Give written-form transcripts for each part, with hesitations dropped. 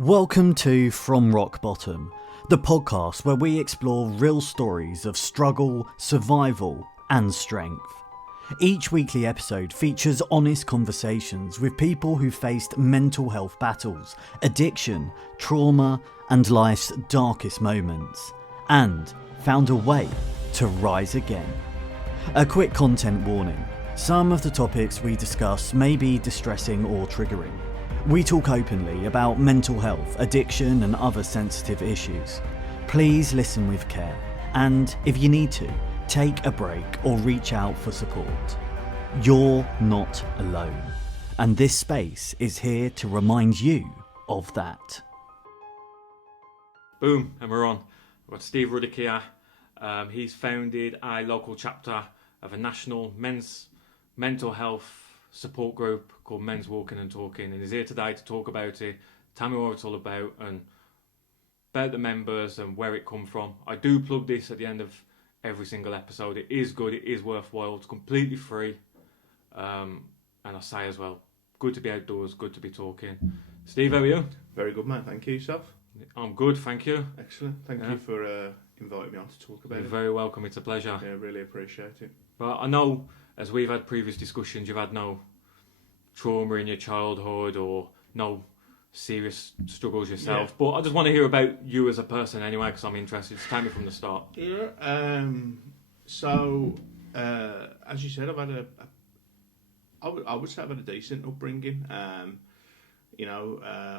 Welcome to From Rock Bottom, the podcast where we explore real stories of struggle, survival, and strength. Each weekly episode features honest conversations with people who faced mental health battles, addiction, trauma, and life's darkest moments, and found a way to rise again. A quick content warning: some of the topics we discuss may be distressing or triggering. We talk openly about mental health, addiction, and other sensitive issues. Please listen with care, and if you need to, take a break or reach out for support. You're not alone, and this space is here to remind you of that. Boom, and we're on. We've got Steve Ruddick here. He's founded a local chapter of a national men's mental health support group called Men's Walking and Talking, and he's here today to talk about it, tell me what it's all about, and about the members and where it come from. I do plug this at the end of every single episode. It is good, it is worthwhile, it's completely free, and I say as well, good to be outdoors, good to be talking. Steve, how are you? Very good, mate. Thank you. Yourself? I'm good, thank you. Excellent. Thank you for inviting me on to talk about You're it. very welcome, it's a pleasure. Yeah, really appreciate it. But I know, as we've had previous discussions, you've had no trauma in your childhood or no serious struggles yourself. Yeah. But I just want to hear about you as a person anyway, because I'm interested. Just take me from the start. Yeah. As you said, I've had I would say I've had a decent upbringing.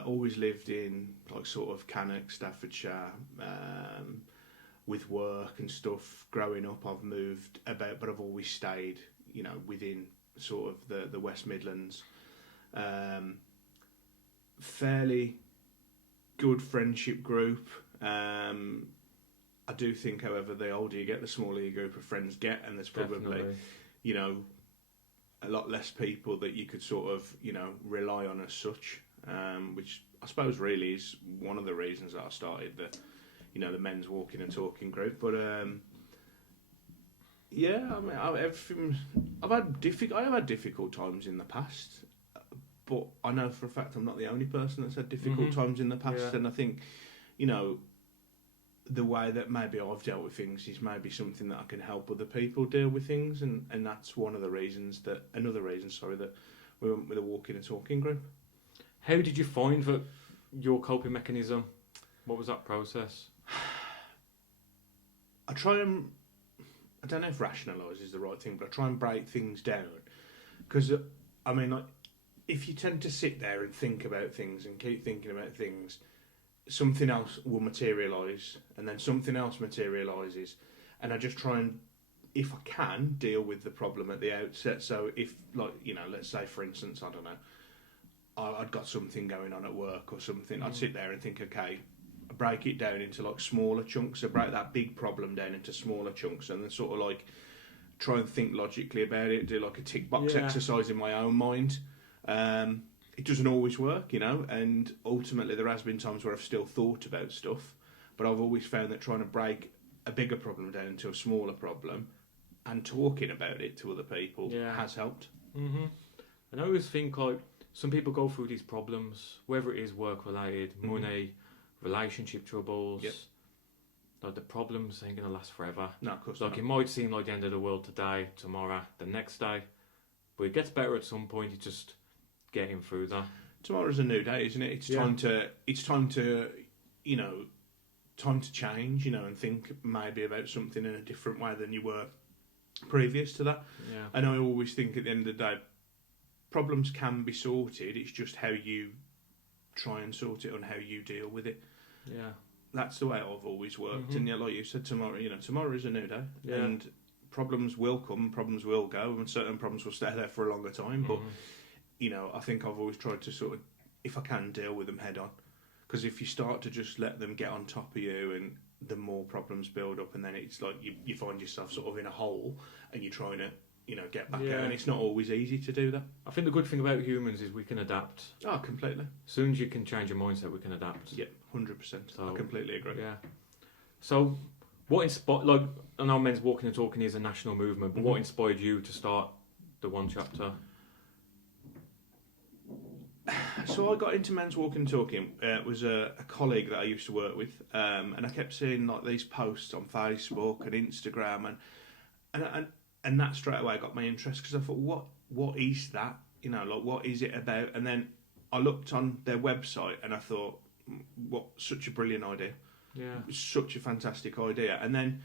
Always lived in like sort of Cannock, Staffordshire. With work and stuff, growing up, I've moved about, but I've always stayed, within sort of the West Midlands. Fairly good friendship group. I do think, however, the older you get, the smaller your group of friends get, and there's probably, a lot less people that you could sort of, rely on as such, which I suppose really is one of the reasons that I started the Men's Walking and Talking group. But I have had difficult times in the past, but I know for a fact I'm not the only person that's had difficult times in the past. Yeah. And I think, the way that maybe I've dealt with things is maybe something that I can help other people deal with things, and that's another reason that we went with a Walking and Talking group. How did you find that your coping mechanism? What was that process? I don't know if rationalise is the right thing, but I try and break things down. Because, if you tend to sit there and think about things and keep thinking about things, something else will materialise, and then something else materialises. And I just try and, if I can, deal with the problem at the outset. So if, let's say, for instance, I don't know, I'd got something going on at work or something, I'd sit there and think, okay, break it down into like smaller chunks. So break that big problem down into smaller chunks, and then sort of like try and think logically about it. Do like a tick box exercise in my own mind. It doesn't always work, and ultimately there has been times where I've still thought about stuff, but I've always found that trying to break a bigger problem down into a smaller problem and talking about it to other people has helped. Mm-hmm. And I always think like some people go through these problems, whether it is work related, money, relationship troubles. Yep. Like the problems ain't gonna last forever. No, of course not. It might seem like the end of the world today, tomorrow, the next day, but it gets better at some point. It's just getting through that. Tomorrow's a new day, isn't it? It's time to time to change, and think maybe about something in a different way than you were previous to that. Yeah. And I always think at the end of the day, problems can be sorted. It's just how you try and sort it and how you deal with it. Yeah, that's the way I've always worked. And like you said, tomorrow is a new day, and problems will come, problems will go, and certain problems will stay there for a longer time. But I think I've always tried to sort of, if I can, deal with them head on. Because if you start to just let them get on top of you, and the more problems build up, and then it's like you find yourself sort of in a hole, and you're trying to get back out, and it's not always easy to do that. I think the good thing about humans is we can adapt. Oh, completely. As soon as you can change your mindset, we can adapt. Yeah, 100%. So, I completely agree. Yeah. So, what inspired? Like, I know Men's Walking and Talking is a national movement, but what inspired you to start the one chapter? So I got into men's walking and talking. It was a colleague that I used to work with, and I kept seeing like these posts on Facebook and Instagram, and that straight away got my interest because I thought, what is that? You know, like what is it about? And then I looked on their website and I thought, what such a brilliant idea! Yeah. It was such a fantastic idea. And then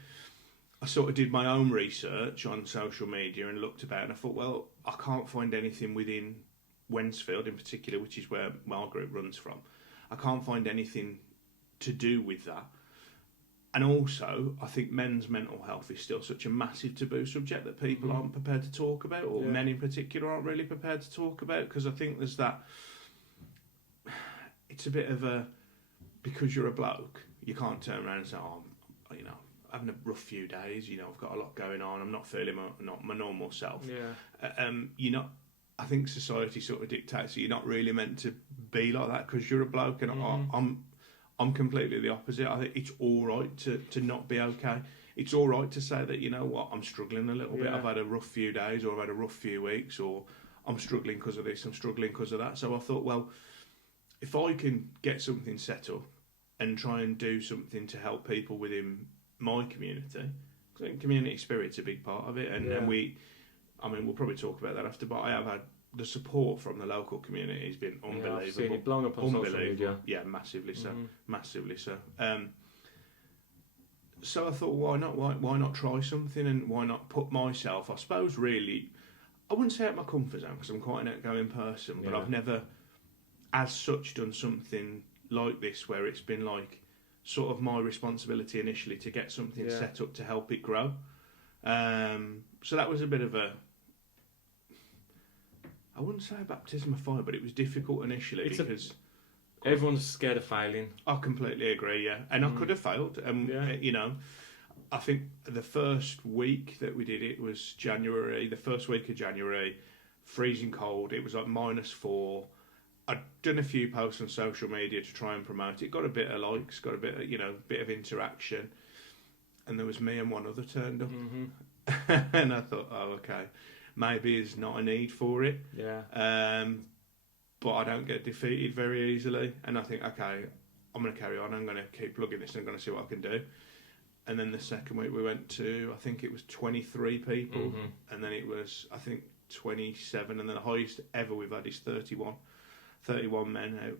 I sort of did my own research on social media and looked about, and I thought, well, I can't find anything within Wensfield in particular, which is where my group runs from. I can't find anything to do with that. And also, I think men's mental health is still such a massive taboo subject that people aren't prepared to talk about, or men in particular aren't really prepared to talk about, because I think there's that. It's a bit of a, because you're a bloke, you can't turn around and say, oh, you know, having a rough few days, you know, I've got a lot going on, I'm not feeling not my normal self. Yeah. You're not. I think society sort of dictates that you're not really meant to be like that because you're a bloke, and I'm completely the opposite. I think it's all right to not be okay. It's all right to say that, you know what, I'm struggling a little bit. I've had a rough few days, or I've had a rough few weeks, or I'm struggling because of this, I'm struggling because of that. So I thought, well, if I can get something set up and try and do something to help people within my community, I think community spirit's a big part of it, and we'll probably talk about that after, but I have had the support from the local community has been unbelievable. I've seen it blown up on social media. Yeah, massively so. Massively so. So I thought, why not? Why not try something, and why not put myself, I suppose, really, I wouldn't say out my comfort zone because I'm quite an outgoing person, but I've never, as such, done something like this where it's been like sort of my responsibility initially to get something set up to help it grow. So that was a bit of a, I wouldn't say a baptism of fire, but it was difficult initially because everyone's scared of failing. I completely agree, yeah. And I could have failed. You know, I think the first week that we did it was January, the first week of January, freezing cold. It was like -4. I'd done a few posts on social media to try and promote it. Got a bit of likes, got a bit of, bit of interaction. And there was me and one other turned up. And I thought, oh, okay, maybe there's not a need for it. Yeah. But I don't get defeated very easily. And I think, okay, I'm going to carry on. I'm going to keep plugging this and I'm going to see what I can do. And then the second week we went to, I think it was 23 people. And then it was, I think, 27. And then the highest ever we've had is 31 men out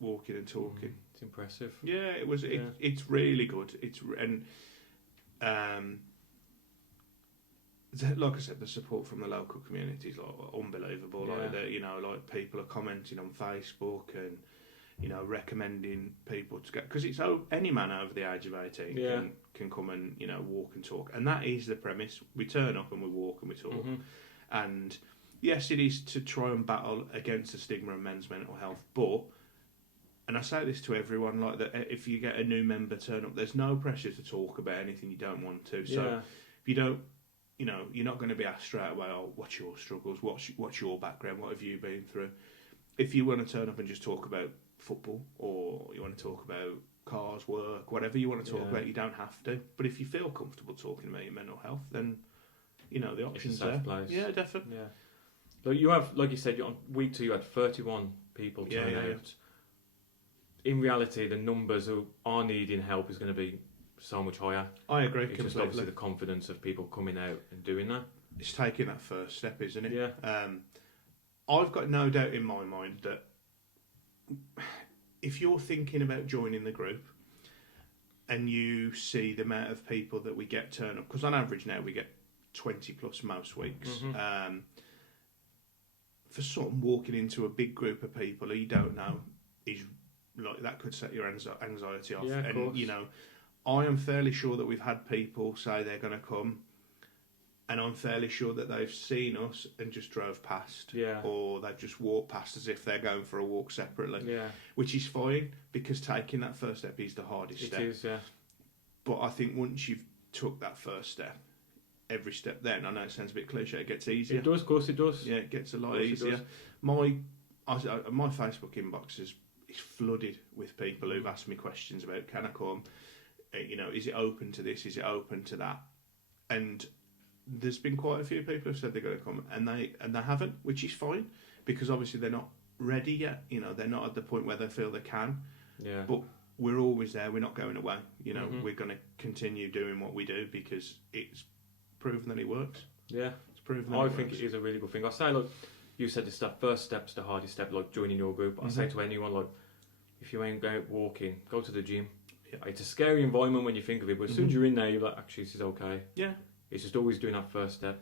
walking and talking. It's impressive. Yeah, it was. It's really good. Like I said, the support from the local community is like unbelievable. Yeah. Like people are commenting on Facebook and recommending people to go, because it's any man over the age of 18 can come and walk and talk, and that is the premise. We turn up and we walk and we talk, and yes, it is to try and battle against the stigma of men's mental health, but, and I say this to everyone, like that, if you get a new member turn up, there's no pressure to talk about anything you don't want to. So if you don't, you're not going to be asked straight away, oh, what's your struggles, what's your background, what have you been through. If you want to turn up and just talk about football, or you want to talk about cars, work, whatever you want to talk about, you don't have to. But if you feel comfortable talking about your mental health, then the options there. Place. Yeah, definitely. Yeah. Like you have, like you said, on week 2 you had 31 people turn out. Yeah. In reality, the numbers who are needing help is going to be so much higher. I agree completely. Just obviously the confidence of people coming out and doing that. It's taking that first step, isn't it? Yeah. I've got no doubt in my mind that if you're thinking about joining the group and you see the amount of people that we get turn up, because on average now we get 20 plus most weeks, for someone walking into a big group of people who you don't know, is like that could set your anxiety off. Yeah, of course. I am fairly sure that we've had people say they're going to come, and I'm fairly sure that they've seen us and just drove past, or they've just walked past as if they're going for a walk separately, which is fine, because taking that first step is the hardest step. It is, yeah. But I think once you've took that first step, every step then, I know it sounds a bit cliche, it gets easier. It does, of course it does. Yeah, it gets a lot easier. My Facebook inbox is flooded with people who've asked me questions about, can I come? Is it open to this? Is it open to that? And there's been quite a few people who've said they're going to come, and they haven't, which is fine, because obviously they're not ready yet. You know, they're not at the point where they feel they can. Yeah. But we're always there. We're not going away. You know, Mhm. we're going to continue doing what we do because it's proven that it works. Yeah. It's proven that I it think works. it is a really good thing. I say, look, you said this, that first step's the hardest step, like joining your group. I say Mhm. to anyone, like, if you ain't out walking, go to the gym. Yeah. It's a scary environment when you think of it, but as soon as Mhm. you're in there, you're like, actually, this is okay. Yeah. It's just always doing that first step,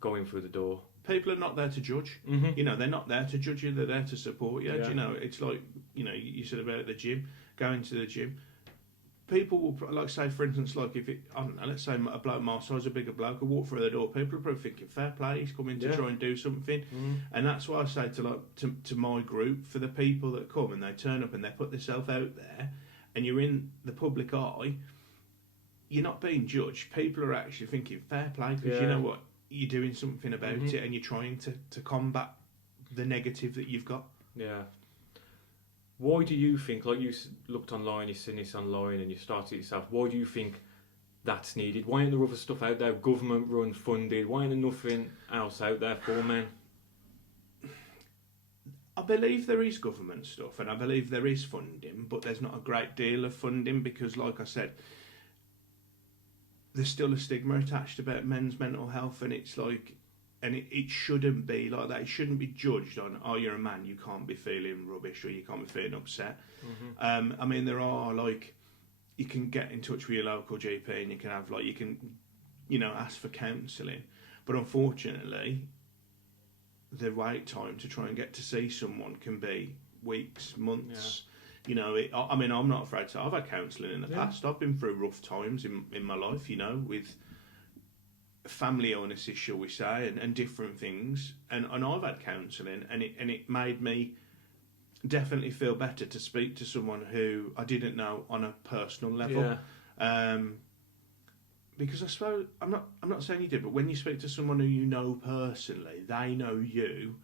going through the door. People are not there to judge. Mm-hmm. You know, they're not there to judge you. They're there to support you. Yeah. Do you know, it's like, you know, you said about the gym, going to the gym. People will, like, say, for instance, like, if it, I don't know, let's say a bloke my size, a bigger bloke, will walk through the door, people are probably thinking, fair play, he's coming to Yeah. try and do something. Mm-hmm. And that's why I say to, like, to my group, for the people that come and they turn up and they put themselves out there, and you're in the public eye, you're not being judged. People are actually thinking, fair play, because you Yeah. know what, you're doing something about Mhm. it, and you're trying to combat the negative that you've got. Yeah. Why do you think, like, you looked online, you've seen this online, and you started it yourself, why do you think that's needed? Why aren't there other stuff out there, government run, funded? Why ain't there nothing else out there for men? I believe there is government stuff and I believe there is funding, but there's not a great deal of funding because, like I said, there's still a stigma attached about men's mental health, and it's like, and it shouldn't be like that. It shouldn't be judged on, oh, you're a man, you can't be feeling rubbish or you can't be feeling upset. Mm-hmm. I mean, there are, like, you can get in touch with your local GP and you can have, like, you can, you know, ask for counselling, but unfortunately, the wait time to try and get to see someone can be weeks, months. You know, I mean, I'm not afraid to. I've had counselling in the past. I've been through rough times in my life, you know, with family illnesses, shall we say, and different things. And I've had counselling, and it made me definitely feel better to speak to someone who I didn't know on a personal level. Yeah. Because I suppose I'm not saying you did, but when you speak to someone who you know personally, they know you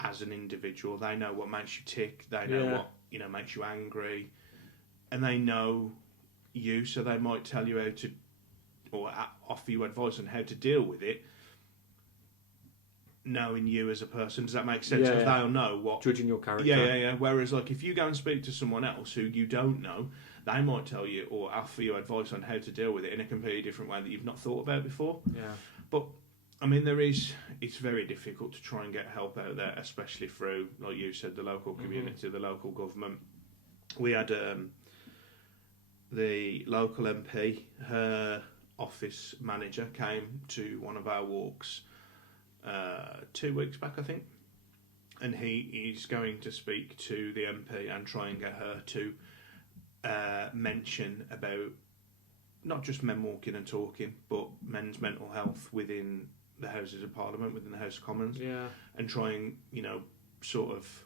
as an individual. They know what makes you tick. They know Yeah. what, you know, makes you angry, and they know you, so they might tell you how to, or offer you advice on how to deal with it. Knowing you as a person, does that make sense? Yeah, Because yeah. they'll know what. Judging your character. Yeah. Whereas, like, if you go and speak to someone else who you don't know, they might tell you or offer you advice on how to deal with it in a completely different way that you've not thought about before. Yeah. But I mean, it's very difficult to try and get help out there, especially through, like you said, the local community, the local government. We had the local MP, her office manager came to one of our walks 2 weeks back, I think, and he's going to speak to the MP and try and get her to mention about not just men walking and talking, but men's mental health within the Houses of Parliament, within the House of Commons, Yeah. and try and, you know, sort of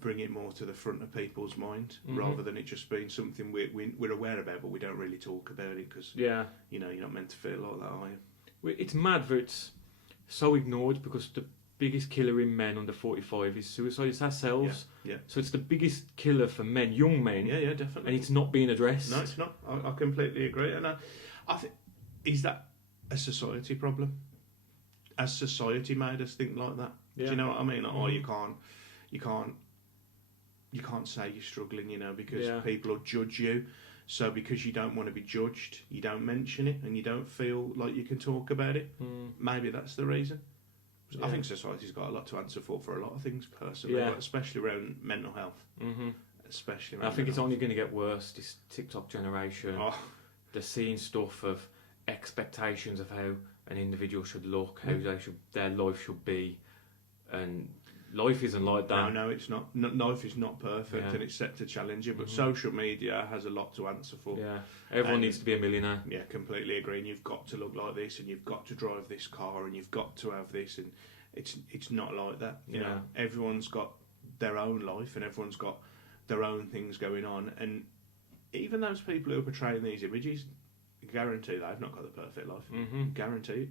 bring it more to the front of people's mind, rather than it just being something we're aware about, but we don't really talk about it because, Yeah. you know, you're not meant to feel like that, are you? Well, it's mad that it's so ignored because the biggest killer in men under 45 is suicide. It's ourselves. Yeah. So it's the biggest killer for men, young men, Yeah, definitely. and it's not being addressed. No, it's not. I completely agree. And I think, is that a society problem? Has society made us think like that? Yeah. Do you know what I mean? Like, oh, you can't say you're struggling, you know, because people will judge you. So because you don't want to be judged, you don't mention it, and you don't feel like you can talk about it. Maybe that's the reason. I think society's got a lot to answer for a lot of things, personally, but especially around mental health. Especially around I think it's mental only going to get worse. This TikTok generation, they're seeing stuff of expectations of how an individual should look, how their life should be, and life isn't like that. No, it's not. Life is not perfect, and it's set to challenge you. But social media has a lot to answer for. Yeah, everyone needs to be a millionaire. Yeah, completely agree. And you've got to look like this, and you've got to drive this car, and you've got to have this, and it's not like that. You know, everyone's got their own life, and everyone's got their own things going on. And even those people who are portraying these images, guarantee they've not got the perfect life. Guarantee it.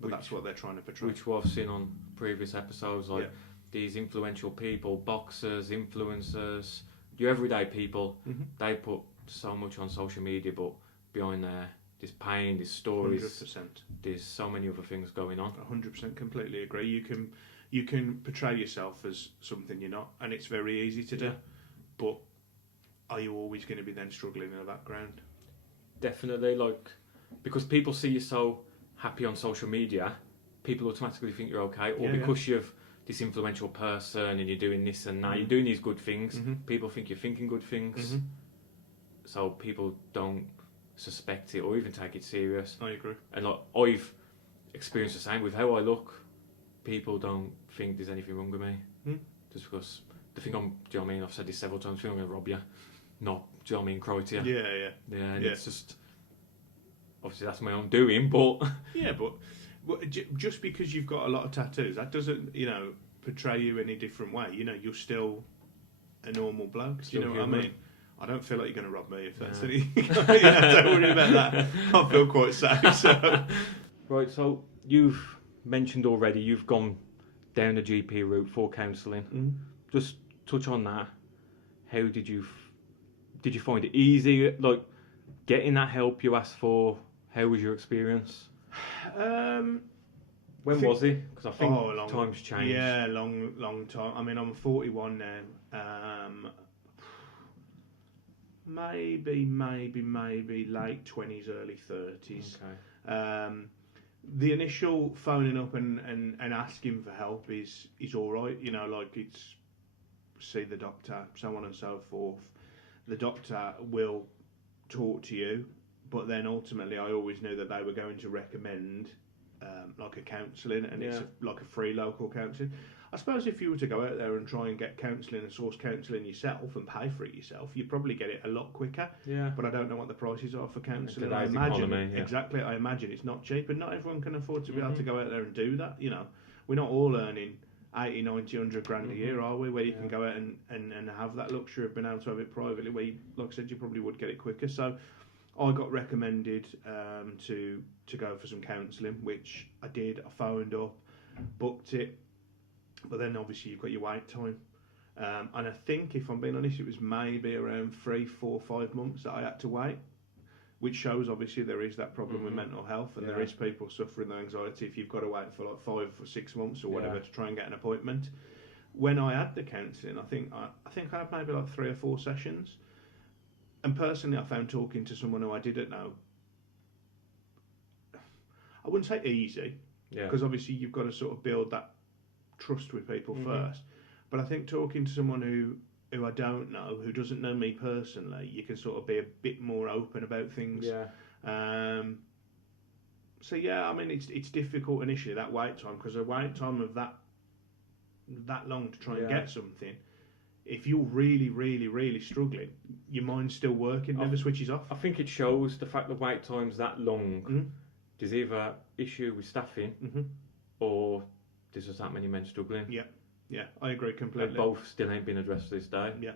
But that's what they're trying to portray. Which we've seen on previous episodes, like these influential people, boxers, influencers, your everyday people, they put so much on social media, but behind there, there's pain, there's stories, 100%. there's so many other things going on. 100%, completely agree. you can portray yourself as something you're not, and it's very easy to do. Yeah. But are you always going to be then struggling in the background? Definitely, like, because people see you so happy on social media, people automatically think you're okay, or because you're this influential person and you're doing this and that, you're doing these good things, people think you're thinking good things, so people don't suspect it or even take it serious. I agree. And like, I've experienced the same with how I look. People don't think there's anything wrong with me, just because they think I'm, do you know what I mean? I've said this several times, they think I'm going to rob you, not, do you know what I mean, cry to you. Yeah. And it's just, obviously that's my own doing, but... Yeah, but just because you've got a lot of tattoos, that doesn't, portray you any different way. You're still a normal bloke. Do you know what I mean? I don't feel like you're going to rob me if that's any... don't worry about that. I feel quite safe, so... Right, so you've mentioned already you've gone down the GP route for counselling. Just touch on that. How did you find it easy, like, getting that help you asked for? How was your experience? When was it? Because I think times changed. Yeah, long time. I mean, I'm 41 now. Maybe late 20s, early 30s. Okay. The initial phoning up and asking for help is all right. Like, it's see the doctor, so on and so forth. The doctor will talk to you, but then ultimately I always knew that they were going to recommend like a counselling, and it's like a free local counselling. I suppose if you were to go out there and try and get counselling and source counselling yourself and pay for it yourself, you'd probably get it a lot quicker. Yeah. But I don't know what the prices are for counselling. I imagine exactly. I imagine it's not cheap, and not everyone can afford to be able to go out there and do that. We're not all earning 80, 90, 100 grand a year, are we? Where you can go out and have that luxury of being able to have it privately, where, like I said, you probably would get it quicker. So I got recommended to go for some counselling, which I did. I phoned up, booked it, but then obviously you've got your wait time. And I think, if I'm being honest, it was maybe around 3, 4, 5 months that I had to wait, which shows obviously there is that problem with mental health, and there is people suffering the anxiety if you've got to wait for like 5 or 6 months or whatever to try and get an appointment. When I had the counselling, I think I had maybe like 3 or 4 sessions. And personally, I found talking to someone who I didn't know, I wouldn't say easy, because obviously you've got to sort of build that trust with people first. But I think talking to someone who I don't know, who doesn't know me personally, you can sort of be a bit more open about things. So yeah, I mean, it's difficult initially, that wait time, because a wait time of that long to try and get something. If you're really, really, really struggling, your mind's still working, never switches off. I think it shows the fact the wait time's that long. There's either issue with staffing, or there's just that many men struggling. Yeah, I agree completely. And both still ain't been addressed to this day. Yeah,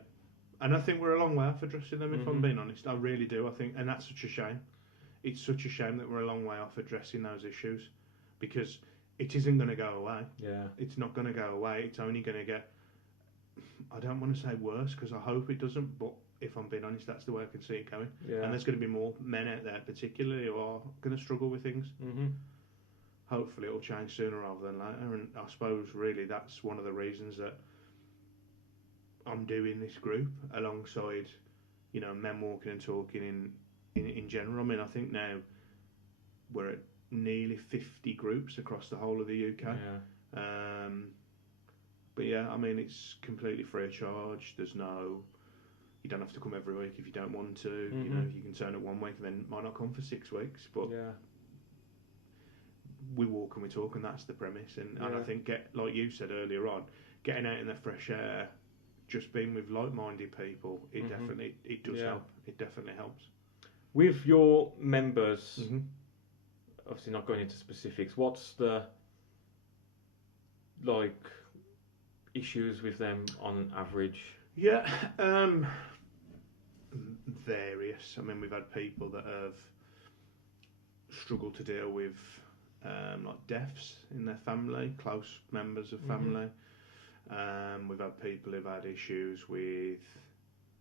and I think we're a long way off addressing them, if I'm being honest. I really do. I think, and that's such a shame. It's such a shame that we're a long way off addressing those issues, because it isn't going to go away. Yeah, it's not going to go away. It's only going to get, I don't want to say worse, because I hope it doesn't, but if I'm being honest, that's the way I can see it going. And there's going to be more men out there particularly who are going to struggle with things. Hopefully it'll change sooner rather than later, and I suppose really that's one of the reasons that I'm doing this group alongside, Men Walking and Talking in general. I mean, I think now we're at nearly 50 groups across the whole of the UK. But yeah, I mean, it's completely free of charge. You don't have to come every week if you don't want to. You can turn up one week and then might not come for 6 weeks. But we walk and we talk, and that's the premise. And I think, like you said earlier on, getting out in the fresh air, just being with like-minded people, it definitely does help. It definitely helps. With your members, obviously not going into specifics, what's the issues with them on average? Yeah, various. I mean, we've had people that have struggled to deal with like deaths in their family, close members of family. We've had people who've had issues with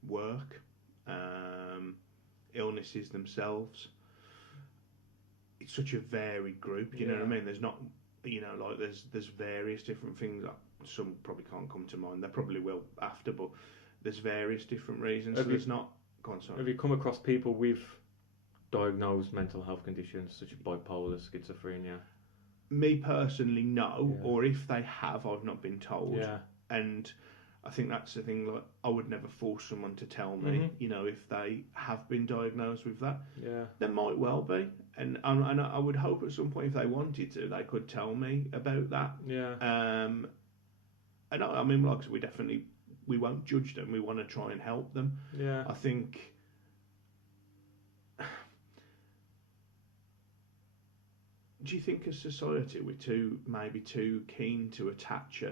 work, illnesses themselves. It's such a varied group, you know what I mean? There's not you know, like there's various different things. Some probably can't come to mind. They probably will after, but there's various different reasons. So there's not. Go on, sorry. Have you come across people with diagnosed mental health conditions such as bipolar, schizophrenia? Me personally, no. Yeah. Or if they have, I've not been told. Yeah. And I think that's the thing. Like, I would never force someone to tell me. You know, if they have been diagnosed with that. Yeah. There might well be, and I would hope at some point if they wanted to, they could tell me about that. Yeah. And I mean, like we won't judge them. We want to try and help them. Yeah. I think. Do you think as society we're maybe too keen to attach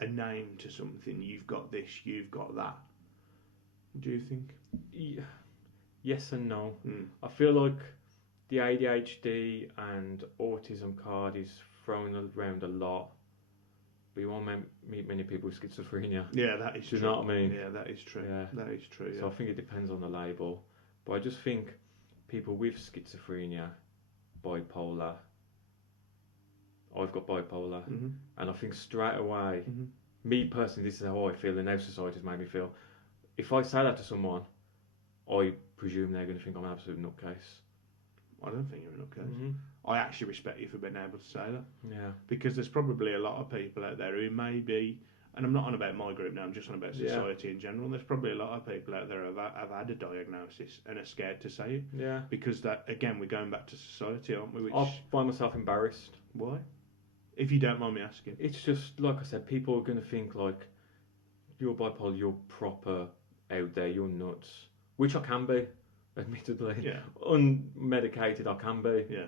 a name to something? You've got this, you've got that. Do you think? Yes and no. I feel like the ADHD and autism card is thrown around a lot, but you won't meet many people with schizophrenia. Yeah, that is true. Do you know what I mean? Yeah, that is true. Yeah. That is true. So I think it depends on the label, but I just think people with schizophrenia, bipolar. I've got bipolar, and I think straight away, me personally, this is how I feel, and how society's made me feel. If I say that to someone, I presume they're going to think I'm an absolute nutcase. I don't think you're a nutcase. I actually respect you for being able to say that. Yeah. Because there's probably a lot of people out there who may be, and I'm not on about my group now, I'm just on about society in general. There's probably a lot of people out there who have had a diagnosis and are scared to say it. Yeah. Because that, again, we're going back to society, aren't we? I find myself embarrassed. Why? If you don't mind me asking. It's just, like I said, people are going to think like, you're bipolar, you're proper out there, you're nuts. Which I can be, admittedly. Yeah. Unmedicated I can be. Yeah.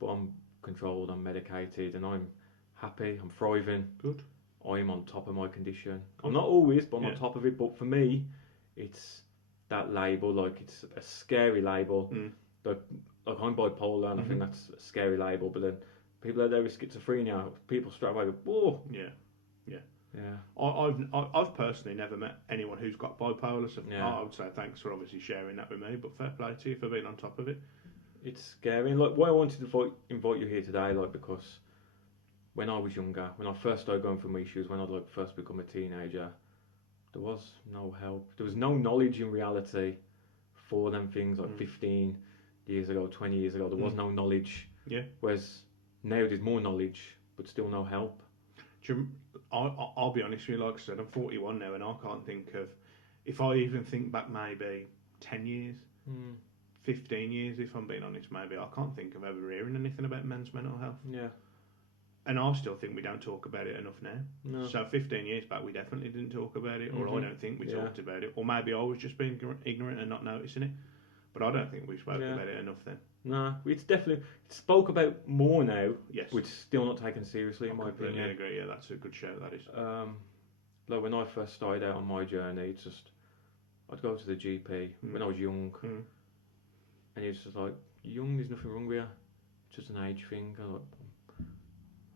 But I'm controlled, I'm medicated, and I'm happy, I'm thriving. Good. I'm on top of my condition. I'm not always, but I'm on top of it. But for me, it's that label, like it's a scary label. Like I'm bipolar, and I think that's a scary label. But then people out there with schizophrenia, people straight away go, whoa. Yeah. Yeah. Yeah. I've personally never met anyone who's got bipolar, so Yeah. I would say thanks for obviously sharing that with me, but fair play to you for being on top of it. It's scary. And like, why I wanted to invite you here today, like, because when I was younger, when I first started going through my issues, when I like first become a teenager, there was no help. There was no knowledge in reality for them things. Like 15 years ago, 20 years ago, there was no knowledge. Yeah. Whereas now there's more knowledge, but still no help. I'll be honest with you, like I said, I'm 41 now, and I can't think of, if I even think back maybe 10 years, 15 years, if I'm being honest, maybe, I can't think of ever hearing anything about men's mental health. Yeah. And I still think we don't talk about it enough now. No. So 15 years back, we definitely didn't talk about it, or I don't think we talked about it, or maybe I was just being ignorant and not noticing it. But I don't think we spoke about it enough then. No, it's definitely spoke about more now. Yes. Which is still not taken seriously, in my opinion. I agree. Yeah, that's a good shout. That is. Like when I first started out on my journey, it's just I'd go to the GP when I was young, and it's just like, "You're young, there's nothing wrong with you. It's just an age thing."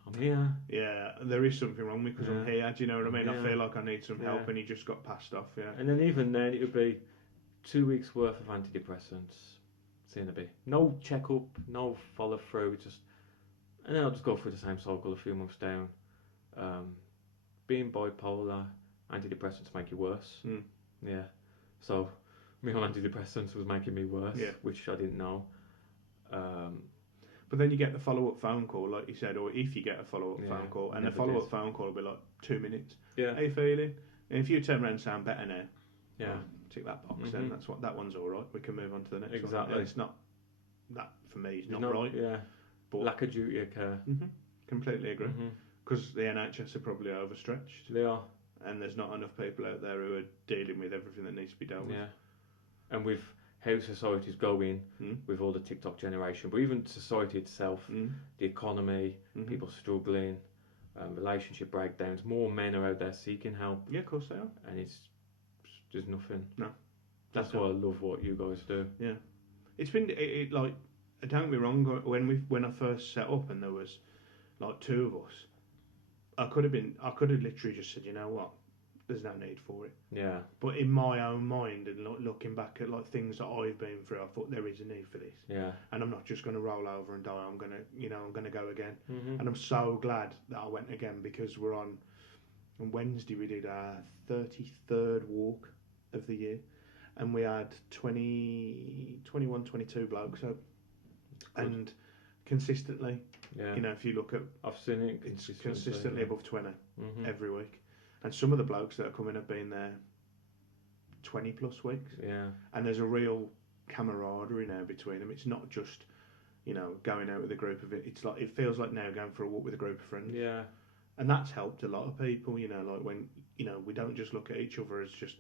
I'm here. Yeah, there is something wrong with me because I'm here. Do you know what I mean? Yeah. I feel like I need some help, and he just got passed off. Yeah. And then even then, it would be 2 weeks worth of antidepressants. Seeing a bit, no checkup, no follow through. Just, and then I'll just go through the same cycle a few months down. Being bipolar, antidepressants make you worse. Yeah. So, me on antidepressants was making me worse, which I didn't know. But then you get the follow-up phone call, like you said, or if you get a follow-up phone call, and the follow-up phone call will be like 2 minutes. Yeah. How you feeling? And if you turn around and sound better now, yeah, tick that box. Then that's what that one's all right. We can move on to the next one. Exactly. And it's not that for me. It's not right. Yeah. But lack of duty of care. Completely agree. Because the NHS are probably overstretched. They are. And there's not enough people out there who are dealing with everything that needs to be dealt with. Yeah. And with how society's going, with all the TikTok generation, but even society itself, the economy, people struggling, relationship breakdowns, more men are out there seeking help. Yeah, of course they are. And there's nothing. No. That's why I love what you guys do. Yeah. It's been, like, don't get me wrong, when I first set up and there was like 2 of us, I could have literally just said, you know what, there's no need for it. Yeah. But in my own mind and looking back at like things that I've been through, I thought there is a need for this. Yeah. And I'm not just going to roll over and die. I'm going to go again. Mm-hmm. And I'm so glad that I went again, because we're on Wednesday we did our 33rd walk of the year, and we had 21, 22 blokes out, and consistently, Yeah. you know, if you look at, I've seen it it's consistently above 20 Mm-hmm. every week. And some of the blokes that are coming have been there 20 plus weeks. Yeah. And there's a real camaraderie now between them. It's not just, you know, going out with a group of it. It's like, it feels like now going for a walk with a group of friends. Yeah. And that's helped a lot of people, you know, like when, you know, we don't just look at each other as just,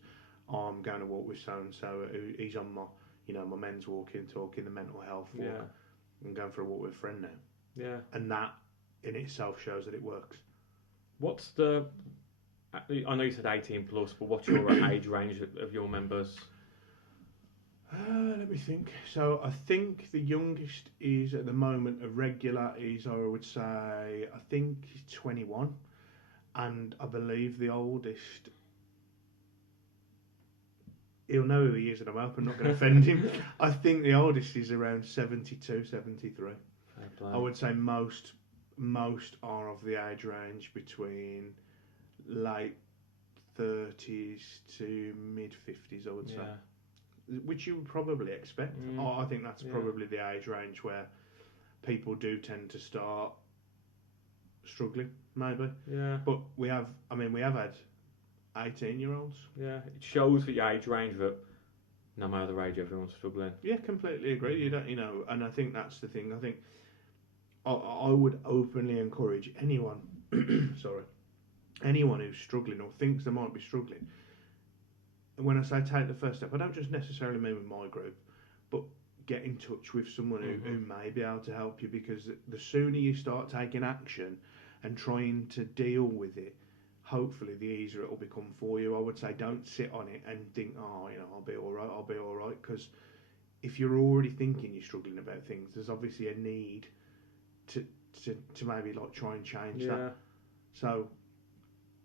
oh, I'm going to walk with so-and-so, he's on my, you know, my men's walking, talking, the mental health walk. Yeah. I'm going for a walk with a friend now. Yeah. And that in itself shows that it works. What's the... I know you said 18 plus, but what's your age range of your members? Let me think. So I think the youngest is at the moment a regular is, I would say, I think he's 21, and I believe the oldest, he'll know who he is, and I'm hoping I'm not going to offend him. I think the oldest is around 72, 73. I would say most are of the age range between late 30s to mid 50s, I would say. Which you would probably expect. I think that's probably the age range where people do tend to start struggling, maybe. Yeah. But we have had 18-year-olds. Yeah. It shows the age range that no matter the age, everyone's struggling. Yeah, completely agree. You don't, you know, and I think that's the thing. I think I would openly encourage anyone, anyone who's struggling or thinks they might be struggling. And when I say take the first step, I don't just necessarily mean with my group, but get in touch with someone who may be able to help you, because the sooner you start taking action and trying to deal with it, hopefully the easier it will become for you. I would say don't sit on it and think, oh, you know, I'll be all right, because if you're already thinking you're struggling about things, there's obviously a need to maybe like try and change that. So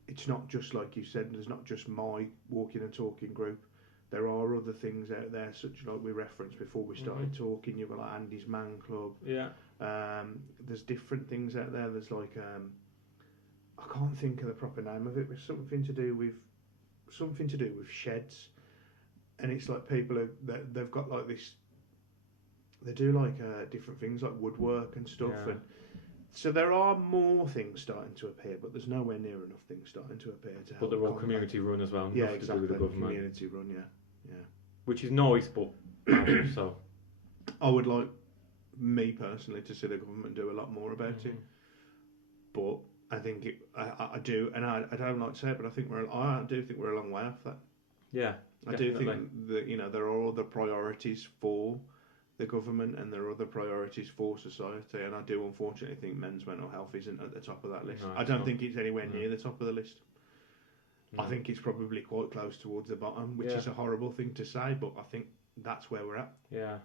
it's not just like you said, there's not just my walking and talking group. There are other things out there, such like we referenced before we started talking. You've got like Andy's Man Club. Yeah. There's different things out there. There's like I can't think of the proper name of it, but something to do with sheds, and it's like people they've got like this. They do like different things like woodwork and stuff, and so there are more things starting to appear, but there's nowhere near enough things starting to appear to help. But they're all community run as well. Yeah, exactly. To do with the government. Community run, yeah. Which is nice, but so I would like me personally to see the government do a lot more about it. But I think I do, and I don't like to say it, but I do think we're a long way off that. Yeah, I do think that, you know, there are other priorities for the government and there are other priorities for society, and I do unfortunately think men's mental health isn't at the top of that list. No, I don't think it's anywhere near the top of the list. No. I think it's probably quite close towards the bottom, which is a horrible thing to say, but I think that's where we're at. Yeah.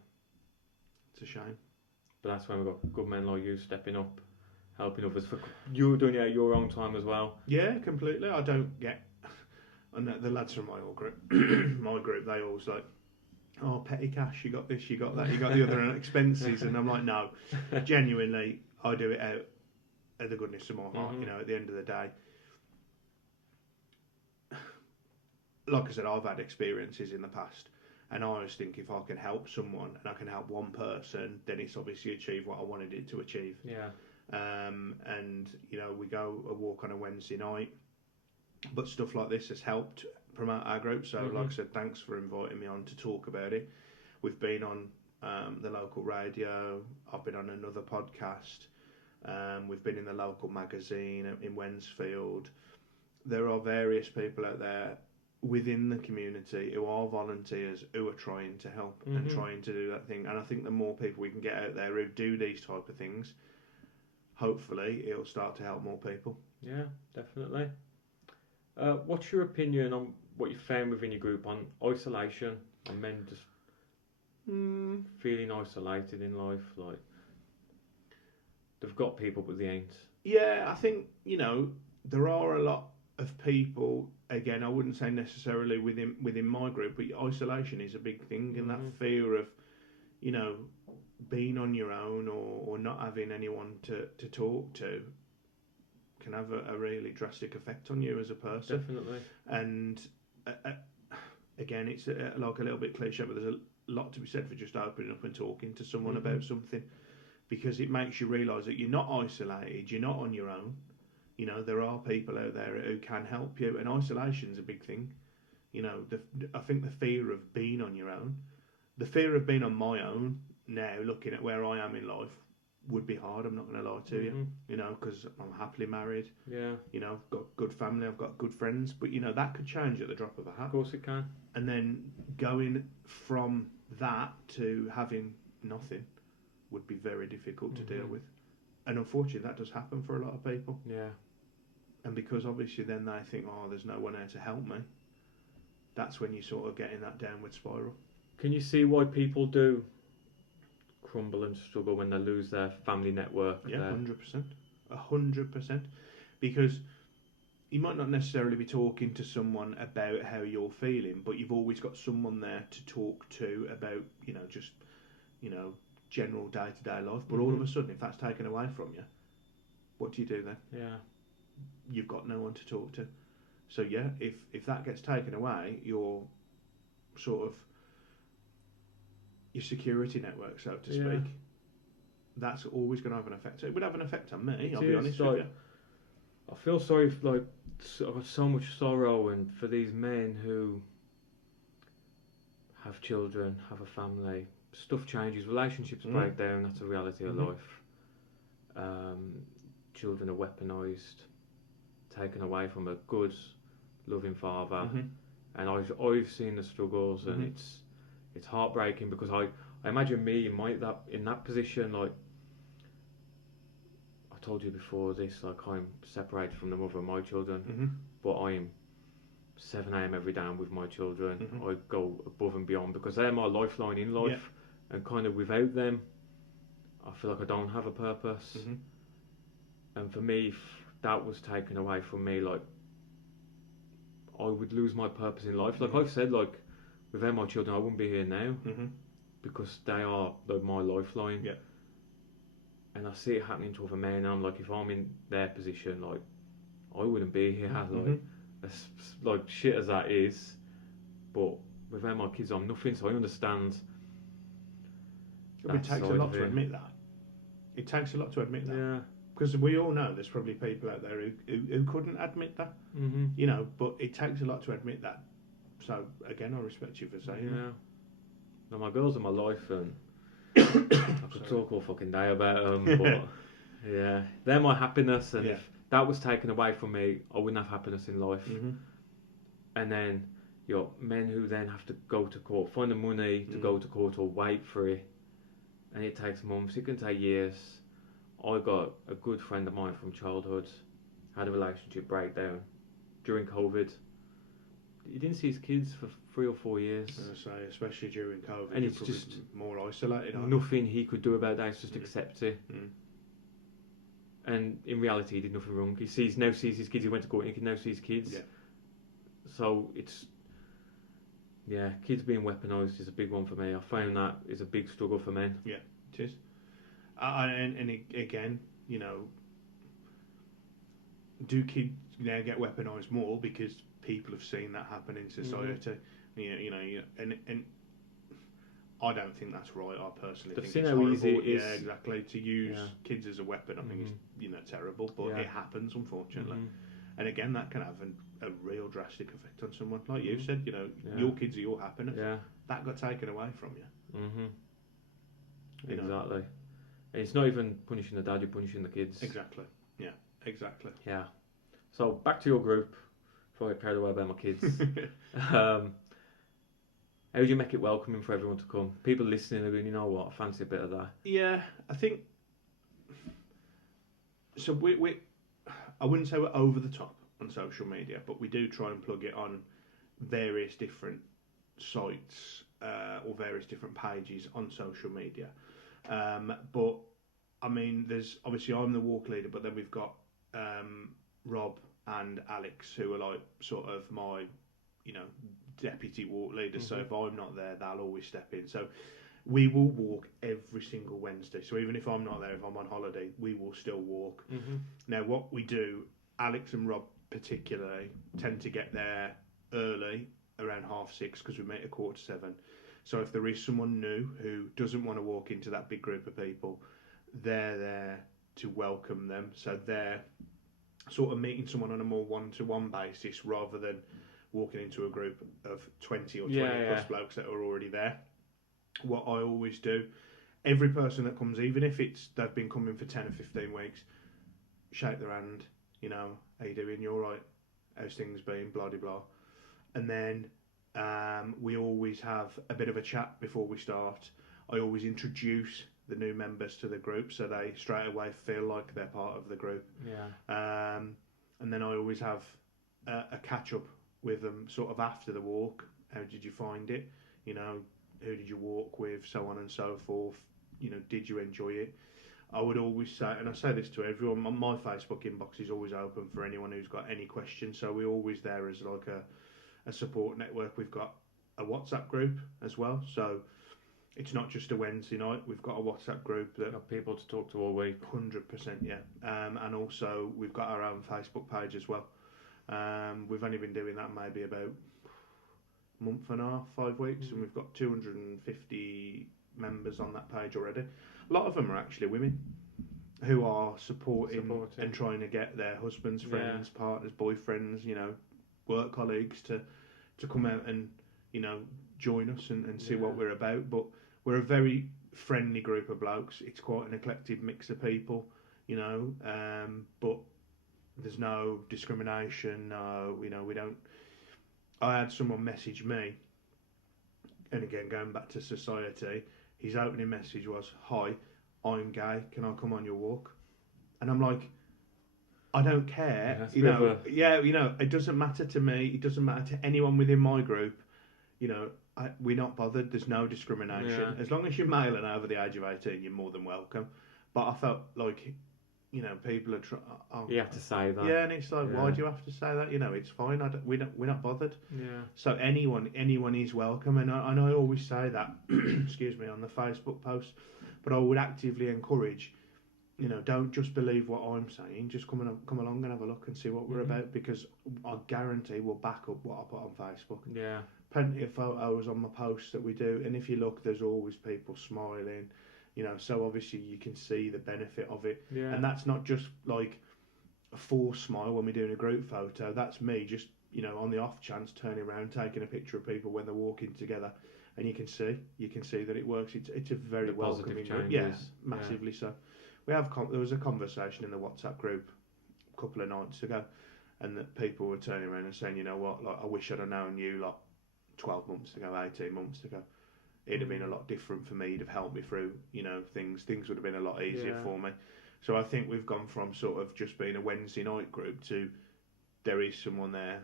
It's a shame. But that's when we've got good men like you stepping up, helping others. You're doing it at your own time as well. Yeah, completely. I don't get... And the lads from my group, they always like, oh, petty cash, you got this, you got that, you got the other expenses, and I'm like, no, genuinely, I do it out of the goodness of my heart, you know, at the end of the day. Like I said, I've had experiences in the past, and I always think if I can help someone, and I can help one person, then it's obviously achieved what I wanted it to achieve. Yeah. And, you know, we go a walk on a Wednesday night, but stuff like this has helped promote our group. So, like I said, thanks for inviting me on to talk about it. We've been on the local radio. I've been on another podcast. We've been in the local magazine in Wensfield. There are various people out there within the community who are volunteers who are trying to help and trying to do that thing. And I think the more people we can get out there who do these type of things, hopefully it'll start to help more people. Yeah, definitely. What's your opinion on what you found within your group on isolation, on men just feeling isolated in life? Like, they've got people, but they ain't. Yeah, I think, you know, there are a lot of people again, I wouldn't say necessarily within my group, but isolation is a big thing, and that fear of, you know, being on your own or not having anyone to talk to can have a really drastic effect on you as a person. Definitely. And again, it's like a little bit cliche, but there's a lot to be said for just opening up and talking to someone about something, because it makes you realise that you're not isolated, you're not on your own. You know, there are people out there who can help you, and isolation's a big thing. You know, I think the fear of being on your own, the fear of being on my own now, looking at where I am in life, would be hard. I'm not going to lie to you. You know, because I'm happily married. Yeah. You know, I've got good family, I've got good friends, but you know that could change at the drop of a hat. Of course it can. And then going from that to having nothing would be very difficult to deal with. And unfortunately, that does happen for a lot of people. Yeah. And because obviously then they think, oh, there's no one there to help me, that's when you sort of get in that downward spiral. Can you see why people do crumble and struggle when they lose their family network? Yeah, 100%. 100%. Because you might not necessarily be talking to someone about how you're feeling, but you've always got someone there to talk to about, you know, just, you know, general day-to-day life. But all of a sudden, if that's taken away from you, what do you do then? Yeah. You've got no one to talk to. So yeah, if that gets taken away, your sort of your security network, so to speak, that's always going to have an effect. So it would have an effect on me. I'll be honest with you. I feel sorry for, like, I've got so much sorrow, and for these men who have children, have a family, stuff changes, relationships break down. That's a reality of life. Children are weaponised, taken away from a good, loving father, and I've seen the struggles, and it's heartbreaking, because I imagine me in that position. Like I told you before this, like I'm separated from the mother of my children, but I'm 7 a.m. every day with my children. I go above and beyond because they're my lifeline in life, and kind of without them, I feel like I don't have a purpose. And for me, if that was taken away from me, like I would lose my purpose in life. Like I've said, like without my children, I wouldn't be here now, because they are like my lifeline. Yeah. And I see it happening to other men, and I'm like, if I'm in their position, like I wouldn't be here. Like as like shit as that is, but without my kids, I'm nothing. So I understand. It takes a lot to admit that. It takes a lot to admit that. Yeah. Because we all know there's probably people out there who couldn't admit that. You know, but it takes a lot to admit that. So again, I respect you for saying that. Now my girls are my life, and I could talk all fucking day about them, but yeah, they're my happiness, and if that was taken away from me, I wouldn't have happiness in life. And then you're men who then have to go to court, find the money to go to court, or wait for it, and it takes months, it can take years. I got a good friend of mine from childhood, had a relationship breakdown during COVID. He didn't see his kids for 3 or 4 years. I was going to say, especially during COVID, and it's just more isolated. Nothing he could do about that. It's just accept it. And in reality, he did nothing wrong. He now sees his kids. He went to court and he can now see his kids. Yeah. So it's kids being weaponised is a big one for me. I found that is a big struggle for men. Yeah, it is. And again, you know, do kids now get weaponised more because people have seen that happen in society? You know, and I don't think that's right. I personally think it's horrible. Easy it is. Yeah, exactly. To use kids as a weapon, I think it's terrible, but it happens, unfortunately. And again, that can have a real drastic effect on someone. Like you said, you know, your kids are your happiness. Yeah. That got taken away from you. Exactly. And it's not even punishing the dad, you're punishing the kids. Exactly. Yeah, exactly. Yeah. So back to your group, before I get carried away by my kids. How do you make it welcoming for everyone to come? People listening are going, you know what, I fancy a bit of that. Yeah, I think... So we I wouldn't say we're over the top on social media, but we do try and plug it on various different sites or various different pages on social media. But I mean, there's obviously I'm the walk leader, but then we've got Rob and Alex, who are like sort of my, deputy walk leaders. So if I'm not there, they'll always step in. So we will walk every single Wednesday. So even if I'm not there, if I'm on holiday, we will still walk. Now, what we do, Alex and Rob particularly, tend to get there early, around 6:30, because we meet at 7:15. So if there is someone new who doesn't want to walk into that big group of people, they're there to welcome them. So they're sort of meeting someone on a more one-to-one basis rather than walking into a group of 20 or 20 plus blokes that are already there. What I always do, every person that comes, even if they've been coming for 10 or 15 weeks, shake their hand, how you doing, you alright, how's things been, blah blah blah. And then we always have a bit of a chat before we start. I always introduce the new members to the group so they straight away feel like they're part of the group. And then I always have a catch up with them sort of after the walk. How did you find it? Who did you walk with? So on and so forth. Did you enjoy it? I would always say, and I say this to everyone, my Facebook inbox is always open for anyone who's got any questions. So we're always there as like a support network. We've got a WhatsApp group as well. So it's not just a Wednesday night. We've got a WhatsApp group that got people to talk to all week. 100%, yeah. And also we've got our own Facebook page as well. We've only been doing that maybe about a month and a half, 5 weeks, and we've got 250 members on that page already. A lot of them are actually women who are supporting. And trying to get their husbands, friends, partners, boyfriends, work colleagues to come out and join us and see what we're about. But we're a very friendly group of blokes. It's quite an eclectic mix of people, but there's no discrimination. We don't. I had someone message me, and again going back to society, his opening message was, "Hi, I'm gay. Can I come on your walk?" And I'm like, I don't care. It doesn't matter to me. It doesn't matter to anyone within my group. We're not bothered. There's no discrimination. As long as you're male and over the age of 18, you're more than welcome. But I felt like, people are you have to say that. Yeah, and it's like, why do you have to say that? It's fine. We're not bothered. Yeah. So anyone is welcome, and I always say that. Excuse me, on the Facebook post. But I would actively encourage, don't just believe what I'm saying. Just come along and have a look and see what we're about, because I guarantee we'll back up what I put on Facebook. Yeah. Plenty of photos on my posts that we do, and if you look, there's always people smiling. So obviously you can see the benefit of it. Yeah. And that's not just like a forced smile when we're doing a group photo. That's me just, on the off chance turning around, taking a picture of people when they're walking together, and you can see that it works. It's a very welcoming group. Yeah, massively so. There was a conversation in the WhatsApp group a couple of nights ago, and that people were turning around and saying, you know what, like, I wish I'd have known you 12 months ago, 18 months ago. It'd have been a lot different for me. It'd have helped me through, things. Things would have been a lot easier for me. So I think we've gone from sort of just being a Wednesday night group to there is someone there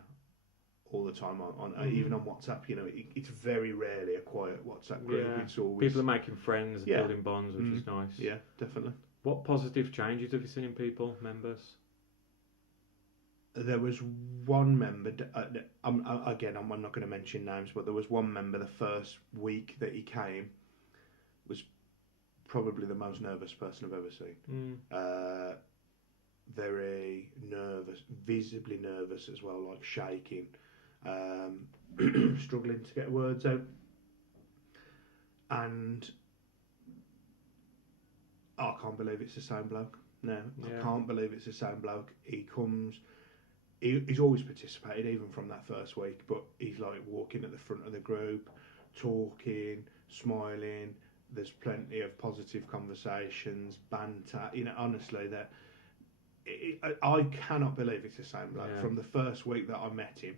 all the time on even on WhatsApp. It's very rarely a quiet WhatsApp group. Yeah. It's always people are making friends, building bonds, which is nice. Yeah, definitely. What positive changes have you seen in people, members? There was one member, I'm not going to mention names, but there was one member the first week that he came was probably the most nervous person I've ever seen. Very nervous, visibly nervous as well, like shaking, struggling to get words out. And I can't believe it's the same bloke. No, I can't believe it's the same bloke. He comes... He's always participated, even from that first week, but he's like walking at the front of the group, talking, smiling. There's plenty of positive conversations, banter. Honestly, I cannot believe it's the same bloke. Yeah. From the first week that I met him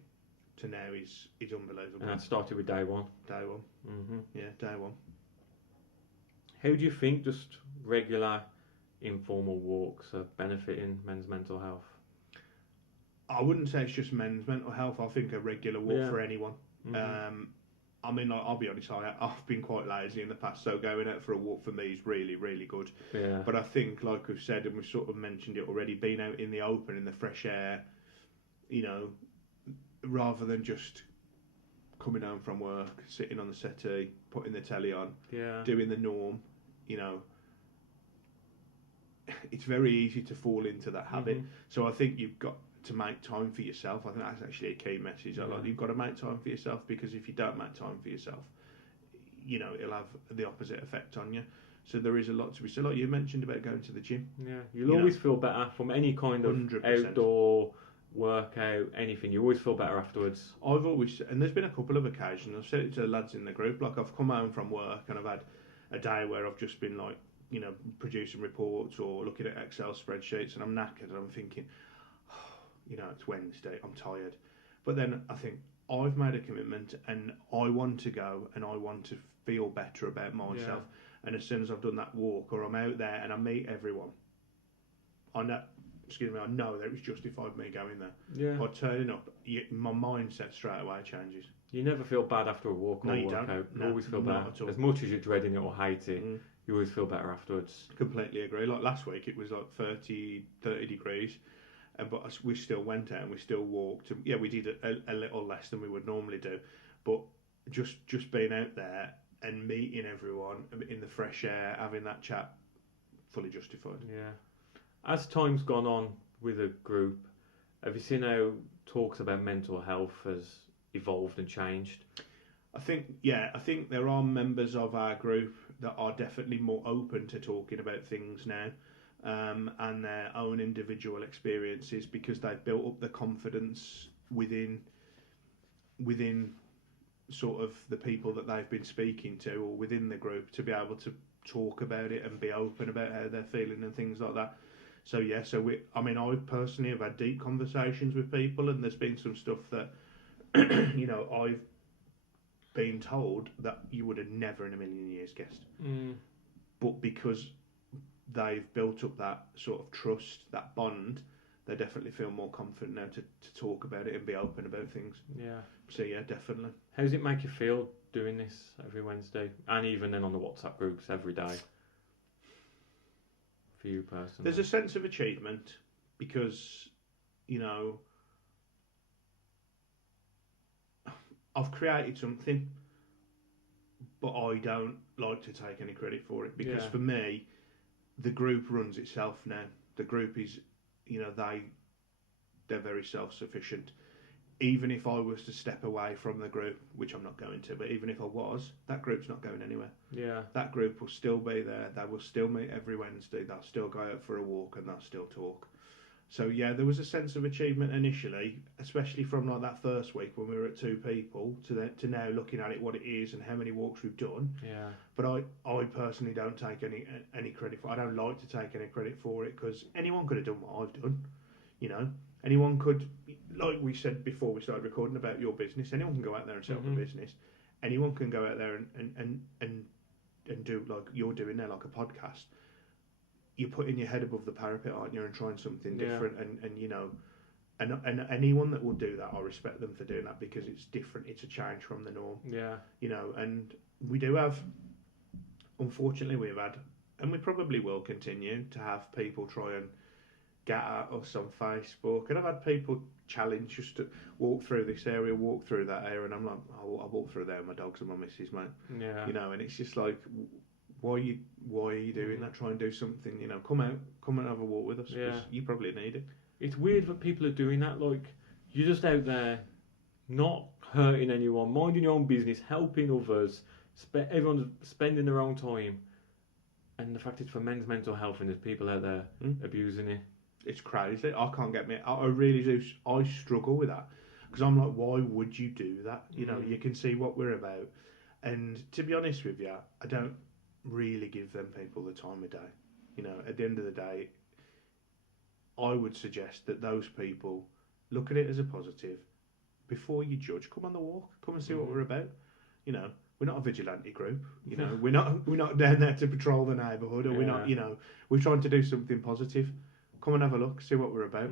to now, he's unbelievable. And that started with day one. Day one. Mm-hmm. Yeah, day one. How do you think just regular informal walks are benefiting men's mental health? I wouldn't say it's just men's mental health. I think a regular walk for anyone. Mm-hmm. I'll be honest, I've been quite lazy in the past, so going out for a walk for me is really, really good. Yeah. But I think, like we've said, and we've sort of mentioned it already, being out in the open, in the fresh air, you know, rather than just coming home from work, sitting on the settee, putting the telly on, doing the norm, you know, it's very easy to fall into that habit. So I think you've got to make time for yourself. I think that's actually a key message. Like, you've got to make time for yourself, because if you don't make time for yourself, you know, it'll have the opposite effect on you. So there is a lot to be said. Like you mentioned about going to the gym. Yeah, you'll always feel better from any kind of 100%. Outdoor workout, anything. You always feel better afterwards. I've always, and there's been a couple of occasions, I've said it to the lads in the group, like I've come home from work and I've had a day where I've just been like, you know, producing reports or looking at Excel spreadsheets, and I'm knackered and I'm thinking, you know, it's Wednesday, I'm tired. But then I think, I've made a commitment and I want to go and I want to feel better about myself. And as soon as I've done that walk, or I'm out there and I meet everyone, I know that it was justified me going there. Yeah. By turning up, my mindset straight away changes. You never feel bad after a walk or a workout. You always feel better. As much as you're dreading it or hate it, you always feel better afterwards. Completely agree. Like last week, it was like 30 degrees. But we still went out and we still walked. Yeah, we did a little less than we would normally do. But just being out there and meeting everyone in the fresh air, having that chat, fully justified. Yeah. As time's gone on with a group, have you seen how talks about mental health has evolved and changed? I think there are members of our group that are definitely more open to talking about things now, and their own individual experiences, because they've built up the confidence within sort of the people that they've been speaking to, or within the group, to be able to talk about it and be open about how they're feeling and things like that. So yeah, I personally have had deep conversations with people, and there's been some stuff that you know, I've been told that you would have never in a million years guessed. But because they've built up that sort of trust, that bond, they definitely feel more confident now to talk about it and be open about things. Yeah. So yeah, definitely. How does it make you feel doing this every Wednesday, and even then on the WhatsApp groups every day? For you personally, there's a sense of achievement, because, you know, I've created something, but I don't like to take any credit for it, because for me, the group runs itself now. The group is, you know, they're very self-sufficient. Even if I was to step away from the group, which I'm not going to, but even if I was, that group's not going anywhere. Yeah. That group will still be there. They will still meet every Wednesday. They'll still go out for a walk and they'll still talk. So yeah, there was a sense of achievement initially, especially from like that first week when we were at 2 people to now looking at it what it is and how many walks we've done. Yeah. But I personally don't take any credit for. I don't like to take any credit for it, because anyone could have done what I've done. You know, anyone could, like we said before we started recording about your business. Anyone can go out there and set up a business. Anyone can go out there and do like you're doing there, like a podcast. You're putting your head above the parapet, aren't you, and trying something different, and you know, and anyone that will do that, I respect them for doing that, because it's different. It's a change from the norm. Yeah. You know, and we do have, unfortunately, we've had, and we probably will continue to have people try and get at us on Facebook, and I've had people challenge just to walk through this area, walk through that area, and I'm like, I walk through there with my dogs and my missus, mate. Yeah. You know, and it's just like, why are you doing that? Try and do something, you know, come and have a walk with us, because you probably need it. It's weird that people are doing that. Like, you're just out there not hurting anyone, minding your own business, helping others, everyone's spending their own time, and the fact it's for men's mental health, and there's people out there abusing it. It's crazy. I can't get me. I really do. I struggle with that, because I'm like, why would you do that? You know, you can see what we're about, and to be honest with you, I don't really give them people the time of day. You know, at the end of the day, I would suggest that those people look at it as a positive. Before you judge, come on the walk, come and see what we're about. You know, we're not a vigilante group. You know, we're not down there to patrol the neighbourhood, or we're not. You know, we're trying to do something positive. Come and have a look, see what we're about.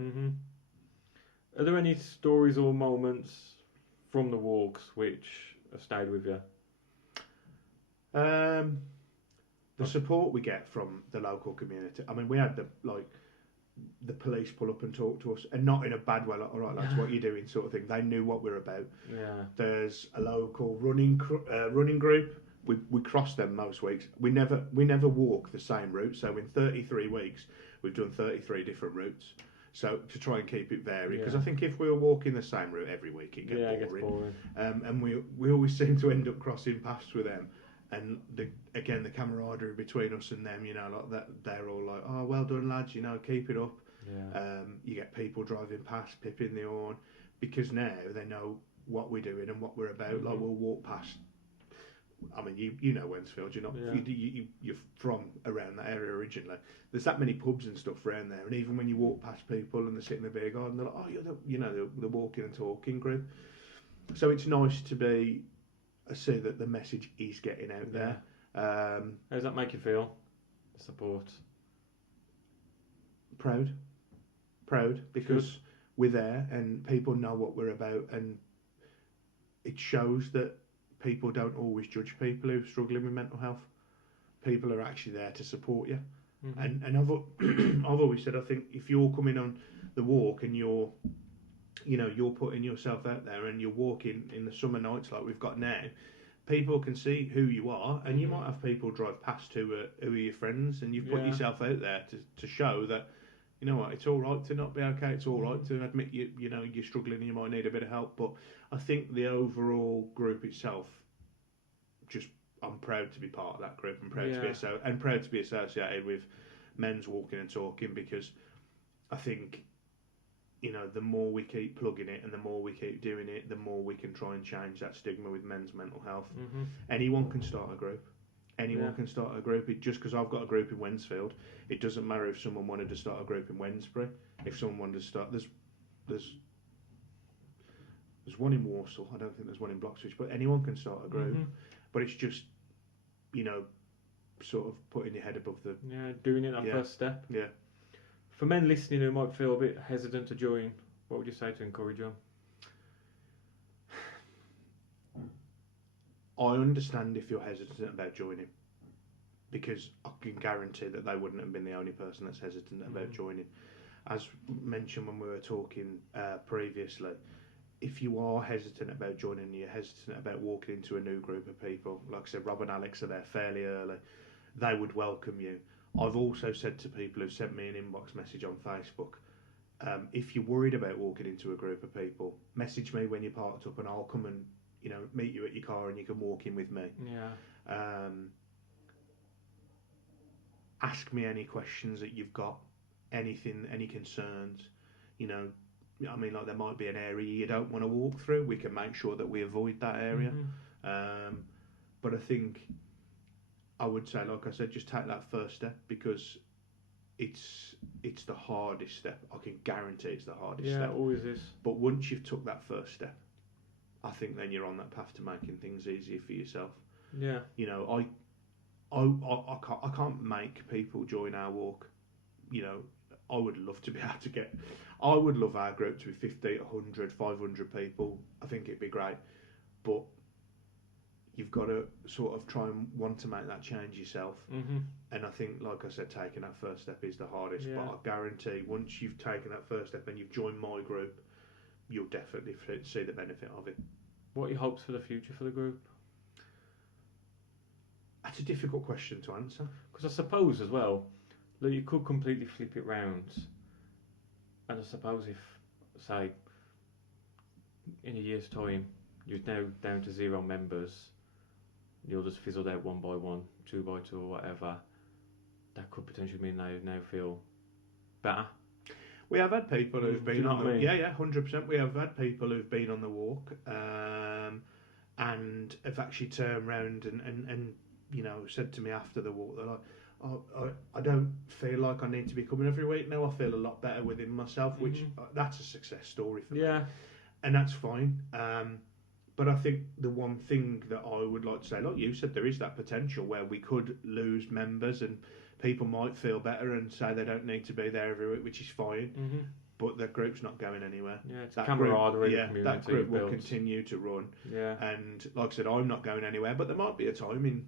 Are there any stories or moments from the walks which have stayed with you? The support we get from the local community. I mean, we had the police pull up and talk to us, and not in a bad way, like, all right, lads, what you doing, sort of thing. They knew what we're about. Yeah. There's a local running group. We cross them most weeks. We never walk the same route. So in 33 weeks, we've done 33 different routes. So to try and keep it varied, because I think if we were walking the same route every week, it gets boring. And we always seem to end up crossing paths with them. And the camaraderie between us and them, like that, they're all like, oh, well done, lads, keep it up. Yeah. You get people driving past, pipping the horn, because now they know what we're doing and what we're about. Mm-hmm. Like, we'll walk past. I mean, you know Wensfield. You're not you're from around that area originally. There's that many pubs and stuff around there, and even when you walk past people and they're sitting in the beer garden, they're like, oh, you're the walking and talking group. So it's nice to see that the message is getting out there. How does that make you feel? The support. Proud, because we're there and people know what we're about, and it shows that people don't always judge people who are struggling with mental health. People are actually there to support you. Mm-hmm. And I've always said, I think if you're coming on the walk and you're putting yourself out there and you're walking in the summer nights like we've got now, people can see who you are, and you might have people drive past who are your friends, and you've put yourself out there to show that, you know what, it's all right to not be okay. It's all right to admit you're struggling and you might need a bit of help. But I think the overall group itself, I'm proud to be part of that group. I'm proud to be associated with Men's Walking and Talking, because I think, the more we keep plugging it and the more we keep doing it, the more we can try and change that stigma with men's mental health. Mm-hmm. Anyone can start a group. Anyone can start a group. Just because I've got a group in Wensfield, it doesn't matter if someone wanted to start a group in Wednesbury. If someone wanted to start, there's one in Warsaw. I don't think there's one in Bloxwich, but anyone can start a group. Mm-hmm. But it's just, sort of putting your head above the... Yeah, doing it that first step. Yeah. For men listening who might feel a bit hesitant to join, what would you say to encourage them? I understand if you're hesitant about joining, because I can guarantee that they wouldn't have been the only person that's hesitant about joining. As mentioned when we were talking previously, if you are hesitant about joining, you're hesitant about walking into a new group of people, like I said, Rob and Alex are there fairly early, they would welcome you. I've also said to people who've sent me an inbox message on Facebook, if you're worried about walking into a group of people, message me when you're parked up and I'll come and meet you at your car and you can walk in with me. Yeah. Ask me any questions that you've got, anything, any concerns. Like there might be an area you don't want to walk through. We can make sure that we avoid that area. Mm-hmm. But I think I would say, like I said, just take that first step, because it's the hardest step. I can guarantee it's the hardest step. Yeah, it always is. But once you've took that first step, I think then you're on that path to making things easier for yourself. Yeah. I can't make people join our walk. I would love to be able to get... I would love our group to be 50, 100, 500 people. I think it'd be great. But you've got to sort of try and want to make that change yourself. Mm-hmm. And I think, like I said, taking that first step is the hardest. Yeah. But I guarantee once you've taken that first step and you've joined my group, you'll definitely see the benefit of it. What are your hopes for the future for the group? That's a difficult question to answer. Because I suppose as well, that you could completely flip it round. And I suppose if, say, in a year's time, you're now down to 0 members, you'll just fizzled out 1 by 1, 2 by 2 or whatever, that could potentially mean they now feel better. We have had people who've been on the... Yeah, 100%. We have had people who've been on the walk and have actually turned around and said to me after the walk, they're like, I don't feel like I need to be coming every week now. I feel a lot better within myself, which that's a success story for me. And that's fine. But I think the one thing that I would like to say, like you said, there is that potential where we could lose members and people might feel better and say they don't need to be there every week, which is fine. Mm-hmm. But the group's not going anywhere. Yeah, it's camaraderie. That group will continue to run. Yeah. And like I said, I'm not going anywhere. But there might be a time in,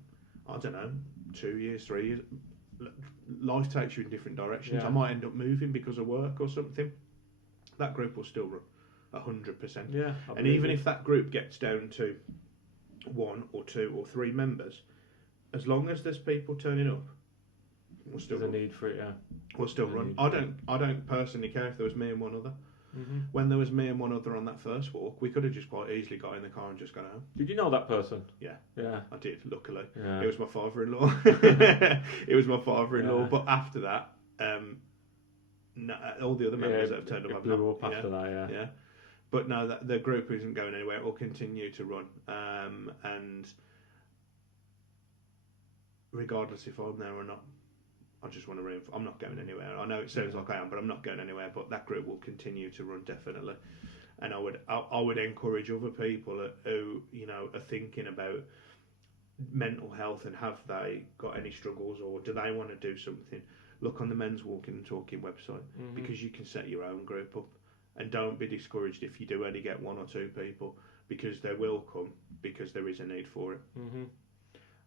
I don't know, 2 years, 3 years, life takes you in different directions. Yeah. I might end up moving because of work or something. That group will still run 100%. Yeah. And even if that group gets down to 1 or 2 or 3 members, as long as there's people turning up, we'll still there's run. a need for it, yeah. We'll still run. I don't personally care if there was me and one other. Mm-hmm. When there was me and one other on that first walk, we could have just quite easily got in the car and just gone home. Did you know that person? Yeah. Yeah. I did, luckily. Yeah. It was my father-in-law. It was my father-in-law. Yeah. But after that, no, all the other members that have turned up have blew not. up after that, yeah. But no, the group isn't going anywhere. It will continue to run. And regardless if I'm there or not, I just want to I'm not going anywhere. I know it sounds like I am, but I'm not going anywhere. But that group will continue to run, definitely. And I would encourage other people who are thinking about mental health and have they got any struggles or do they want to do something. Look on the Men's Walking and Talking website, because you can set your own group up, and don't be discouraged if you do only get 1 or 2 people, because they will come, because there is a need for it. Mm-hmm.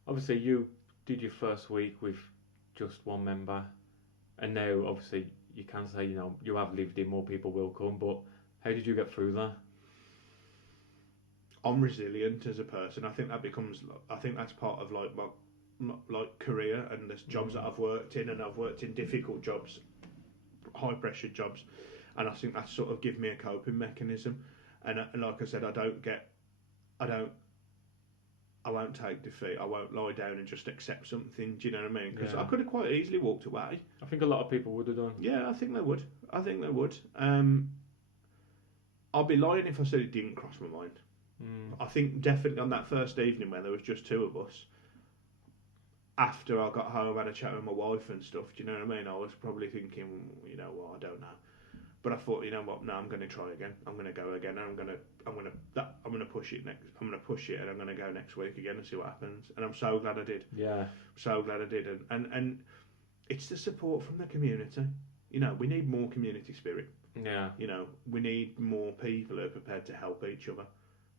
Obviously, you did your first week with just 1 member, and now obviously you can say you have lived in, more people will come, but how did you get through that? I'm resilient as a person. I think that's part of like my career, and there's jobs that I've worked in, and I've worked in difficult jobs, high pressure jobs, and I think that sort of gives me a coping mechanism. And like I said, I won't take defeat. I won't lie down and just accept something. Do you know what I mean? Because I could have quite easily walked away. I think a lot of people would have done. Yeah, I think they would. I'll be lying if I said it didn't cross my mind. I think definitely on that first evening when there was just 2 of us, after I got home, I had a chat with my wife and stuff. Do you know what I mean? I was probably thinking, I don't know. But I thought, no, I'm going to try again. I'm going to go again. I'm going to push it next. I'm going to push it, and I'm going to go next week again and see what happens. And I'm so glad I did. Yeah. So glad I did. And it's the support from the community. We need more community spirit. Yeah. We need more people who are prepared to help each other.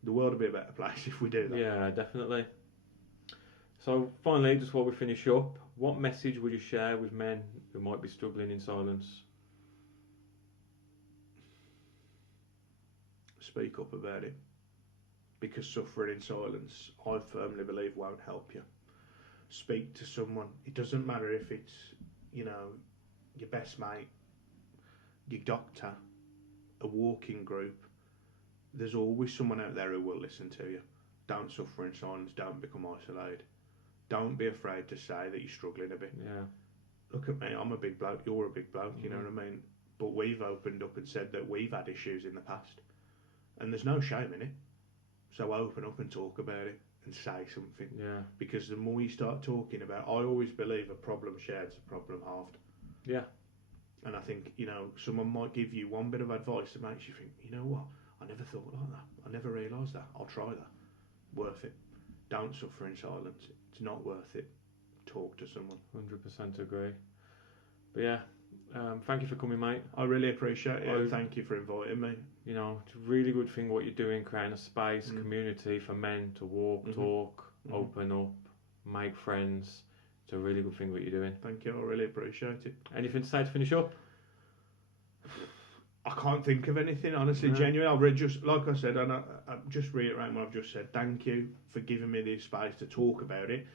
The world will be a better place if we do that. Yeah, definitely. So finally, just while we finish up, what message would you share with men who might be struggling in silence? Speak up about it, because suffering in silence, I firmly believe, won't help you. Speak to someone. It doesn't matter if it's your best mate, your doctor, a walking group. There's always someone out there who will listen to you. Don't suffer in silence. Don't become isolated. Don't be afraid to say that you're struggling a bit. Yeah. Look at me, I'm a big bloke, you're a big bloke, you know what I mean? But we've opened up and said that we've had issues in the past. And there's no shame in it. So open up and talk about it and say something. Yeah. Because the more you start talking about, I always believe a problem shared is a problem halved. Yeah. And I think, someone might give you one bit of advice that makes you think, you know what, I never thought like that. I never realised that. I'll try that. Worth it. Don't suffer in silence. It's not worth it. Talk to someone. 100% agree. But yeah, thank you for coming, mate. I really appreciate it. Thank you for inviting me. It's a really good thing what you're doing, creating a space, community for men to walk, talk, open up, make friends. It's a really good thing what you're doing. Thank you. I really appreciate it. Anything to say to finish up? I can't think of anything, honestly, genuinely. Like I said, and I'm just reiterating what I've just said. Thank you for giving me this space to talk about it.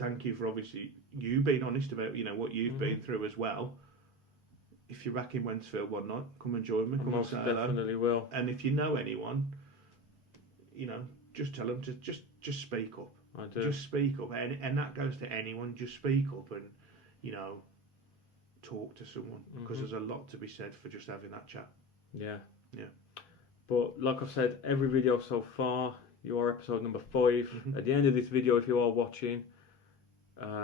Thank you for obviously you being honest about what you've been through as well. If you're back in Wentzfield one night, come and join me. Come most and say definitely hello. will. And if you know anyone, just tell them to just speak up. I do. Just speak up, and that goes to anyone. Just speak up and talk to someone, because there's a lot to be said for just having that chat. Yeah. Yeah. But like I've said, every video so far, you are episode number 5. At the end of this video, if you are watching,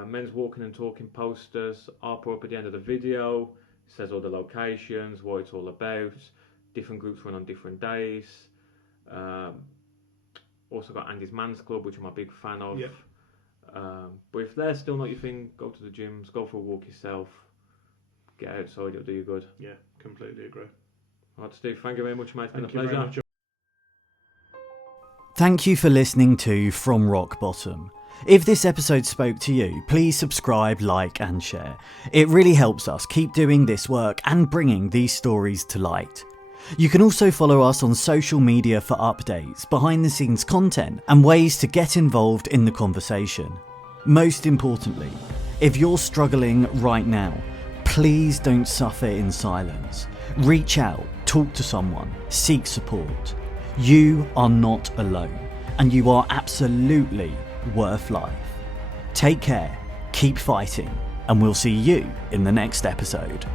Men's Walking and Talking posters are put up at the end of the video. It says all the locations, what it's all about. Different groups run on different days. Also got Andy's Man's Club, which I'm a big fan of. Yep. But if they're still not your thing, go to the gyms, go for a walk yourself. Get outside, it'll do you good. Yeah, completely agree. Right, Steve, thank you very much, mate. It's been a Thank you very pleasure. much. Thank you for listening to From Rock Bottom. If this episode spoke to you, please subscribe, like and share. It really helps us keep doing this work and bringing these stories to light. You can also follow us on social media for updates, behind the scenes content and ways to get involved in the conversation. Most importantly, if you're struggling right now, please don't suffer in silence. Reach out, talk to someone, seek support. You are not alone, and you are absolutely worth life. Take care, keep fighting, and we'll see you in the next episode.